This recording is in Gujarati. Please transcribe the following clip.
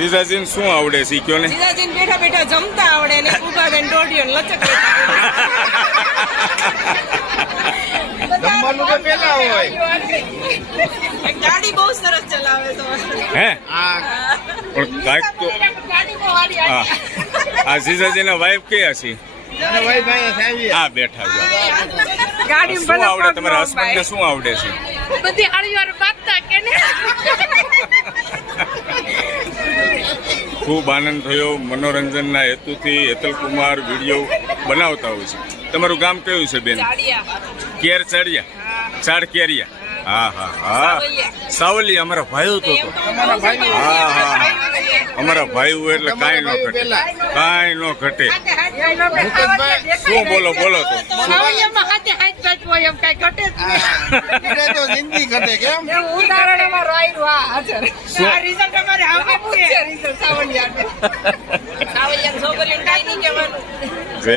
જીજાજીને શું આવડે છે કયો ને? જીજાજીને બેઠા બેઠા જમતા આવડે ને ઉભાબેન દોઢિયો ને લચક જમવાનું તો પેલા હોય. ગાડી બહુ સરસ ચલાવે છે હે હા પણ કાંઈક તો ગાડી બહુ વાળી હા આ જીજાજીના વાઈફ કયા છે? અને ભાઈ ભાઈ સાહેબ હા બેઠા છે. ગાડી શું આવડે તમારા હસબન્ડને શું આવડે છે? બધી હળિયાર પાકતા કે ને ખૂબ આનંદ થયો. મનોરંજનના હેતુથી હેતલકુમાર વિડીયો બનાવતા હોય છે. તમારું ગામ કયું છે બેન? કેર ચાડિયા ચાડ કેરિયા. હા હા હા સાવલી અમારા ભાઈઓ તો તમારા ભાઈ હા હા અમારા ભાઈઓ એટલે કાંઈ ન ઘટે કાંઈ ન ઘટે. શું બોલો બોલો તો તો જિંદગી ઘટે કેમ જય